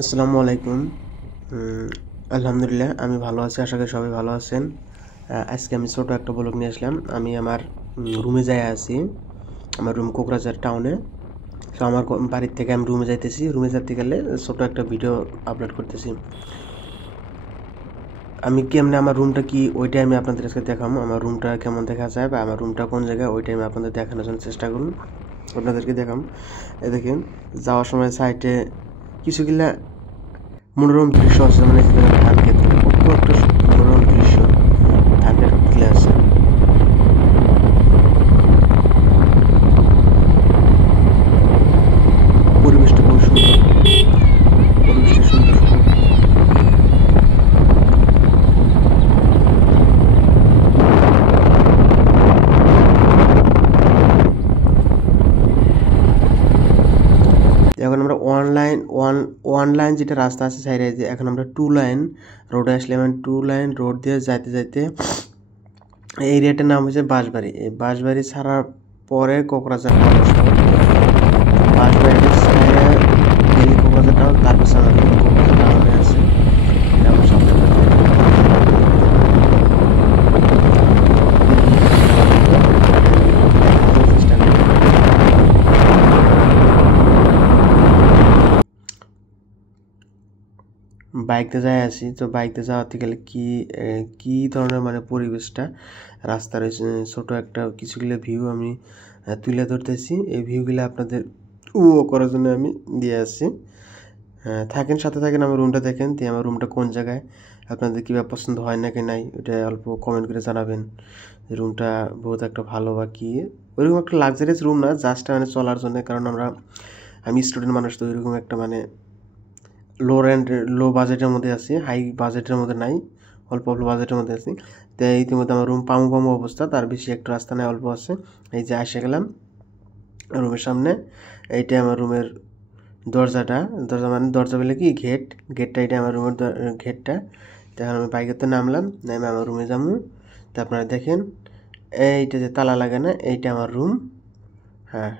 আসসালামু আলাইকুম। আলহামদুলিল্লাহ আমি ভালো আছি, আশা করি সবাই ভালো আছেন। আজকে আমি ছোট একটা ব্লগ নিয়ে আসলাম। আমি আমার রুমে যাই আছি। আমার রুম কোকরাঝার টাউনে। সো আমার বাড়ির থেকে আমি রুমে যাইতেছি। রুমে যেতে গেলে ছোট একটা ভিডিও আপলোড করতেছি। আমি কেমনে আমার রুমটা কি ওইটাই আমি আপনাদের কাছে দেখাবো। আমার রুমটা কেমন দেখা যায় বা আমার রুমটা কোন জায়গায় ওইটাই আমি আপনাদের দেখানোর জন্য চেষ্টা করুন, আপনাদেরকে দেখাম। দেখেন, যাওয়ার সময় সাইডে কিছুগুলা মনোরম দৃশ্য আছে, মানে ধান ক্ষেত, কত একটা মনোরম দৃশ্য, ধানের ক্ষেতগুলো আছে। পরিবেশটা খুব সুন্দর, পরিবেশটা সুন্দর। এখন আমরা ওয়ান লাইন যেটা রাস্তা আছে সাইডে, যে এখন আমরা 2 লাইন রোডে আসলে, মানে 2 লাইন রোড দিয়ে যাইতে যাইতে এই এরিয়াটার নাম হচ্ছে বাঁশবাড়ি। এই বাঁশবাড়ি ছাড়ার পরে কোকরাঝার বাঁশবাড়িটা ছেড়ে গেলে কোকরাঝার টাউন, তারপর আমাদের কোকরাঝার টাউনে আছে। আমার সামনে বাইকতে যাই আছি। তো বাইকতে যাওয়াতে গেলে কি ধরনের মানে পরিবেশটা, রাস্তার ছোট একটা কিছুগুলো ভিউ আমি তুলে ধরতেছি। এই ভিউগুলো আপনাদের করার জন্য আমি দিয়ে আসছি। থাকেন, সাথে থাকেন, আমার রুমটা দেখেন। দিয়ে আমার রুমটা কোন জায়গায়, আপনাদের কীভাবে পছন্দ হয় নাকি নাই, এটা অল্প কমেন্ট করে জানাবেন। রুমটা বহুত একটা ভালো বা কি, ওইরকম একটা লাক্সারিয়াস রুম না, জাস্ট মানে চলার জন্য। কারণ আমি স্টুডেন্ট মানুষ, তো ওইরকম একটা মানে লো বাজেটের মধ্যে আছি, হাই বাজেটের মধ্যে নাই, অল্প বাজেটের মধ্যে আছি। তো ইতিমধ্যে আমার রুম পামু অবস্থা, তার বেশি একটা রাস্তা নেই, অল্প আছে। এই যে এসে গেলাম রুমের সামনে। এইটা আমার রুমের দরজা মানে দরজা বলে কি গেটটা, এটা আমার রুমের গেটটা। তো এখন আমি বাইকেতে নামলাম, নেমে আমার রুমে যাবো। তো আপনারা দেখেন, এইটা যে তালা লাগে না, এইটা আমার রুম। হ্যাঁ।